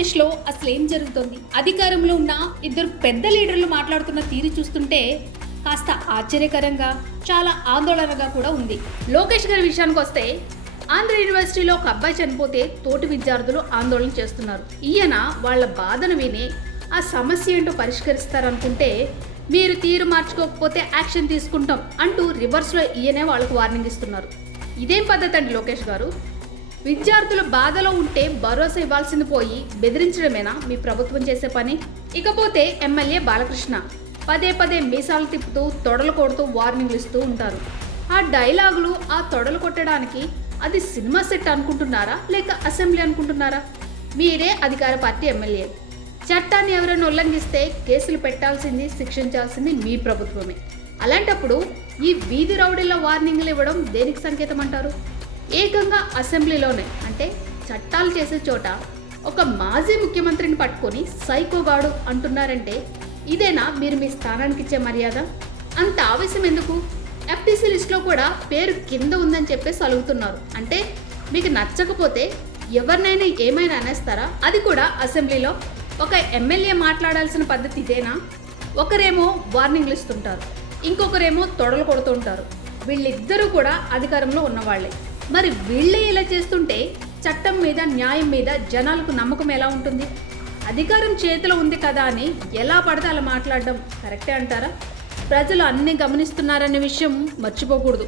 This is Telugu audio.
ఆంధ్రప్రదేశ్లో అసలు ఏం జరుగుతోంది? అధికారంలో ఉన్న ఇద్దరు పెద్ద లీడర్లు మాట్లాడుతున్న తీరు చూస్తుంటే కాస్త ఆశ్చర్యకరంగా చాలా ఆందోళనగా కూడా ఉంది. లోకేష్ గారి విషయానికి వస్తే ఆంధ్ర యూనివర్సిటీలో ఒక అబ్బాయి చనిపోతే తోటి విద్యార్థులు ఆందోళన చేస్తున్నారు. ఈయన వాళ్ళ బాధను విని ఆ సమస్య ఏంటో పరిష్కరిస్తారనుకుంటే మీరు తీరు మార్చుకోకపోతే యాక్షన్ తీసుకుంటాం అంటూ రివర్స్లో ఈయనే వాళ్ళకు వార్నింగ్ ఇస్తున్నారు. ఇదేం పద్ధతి అండి లోకేష్ గారు? విద్యార్థులు బాధలో ఉంటే భరోసా ఇవ్వాల్సింది పోయి బెదిరించడమేనా? మీ ప్రభుత్వం చేసే పని? ఇకపోతే ఎమ్మెల్యే బాలకృష్ణ పదే పదే మీసాలు తిప్పుతూ తొడలు కొడుతూ వార్నింగ్లు ఇస్తూ ఉంటారు. ఆ డైలాగులు ఆ తొడలు కొట్టడానికి అది సినిమా సెట్ అనుకుంటున్నారా? లేక అసెంబ్లీ అనుకుంటున్నారా? మీరే అధికార పార్టీ ఎమ్మెల్యే. చట్టాన్ని ఎవరైనా ఉల్లంఘిస్తే కేసులు పెట్టాల్సింది శిక్షించాల్సింది మీ ప్రభుత్వమే. అలాంటప్పుడు ఈ వీధి రౌడీల వార్నింగ్లు ఇవ్వడం దేనికి సంకేతం అంటారు? ఏకంగా అసెంబ్లీలోనే. అంటే చట్టాలు చేసే చోట ఒక మాజీ ముఖ్యమంత్రిని పట్టుకొని సైకోగాడు అంటున్నారంటే ఇదేనా మీరు మీ స్థానానికి ఇచ్చే మర్యాద? అంత ఆవేశం ఎందుకు? ఎఫ్టీసీ లిస్ట్లో కూడా పేరు కింద ఉందని చెప్పేసి అలుగుతున్నారు. అంటే మీకు నచ్చకపోతే ఎవరినైనా ఏమైనా అనేస్తారా? అది కూడా అసెంబ్లీలో. ఒక ఎమ్మెల్యే మాట్లాడాల్సిన పద్ధతి ఇదేనా? ఒకరేమో వార్నింగ్లు ఇస్తుంటారు. ఇంకొకరేమో తొడలు కొడుతుంటారు. వీళ్ళిద్దరూ కూడా అధికారంలో ఉన్నవాళ్ళే. మరి వీళ్ళే ఇలా చేస్తుంటే చట్టం మీద న్యాయం మీద జనాలకు నమ్మకం ఎలా ఉంటుంది? అధికారం చేతిలో ఉంది కదా అని ఎలా పడితే అలా మాట్లాడడం కరెక్టే అంటారా? ప్రజలు అన్నీ గమనిస్తున్నారనే విషయం మర్చిపోకూడదు.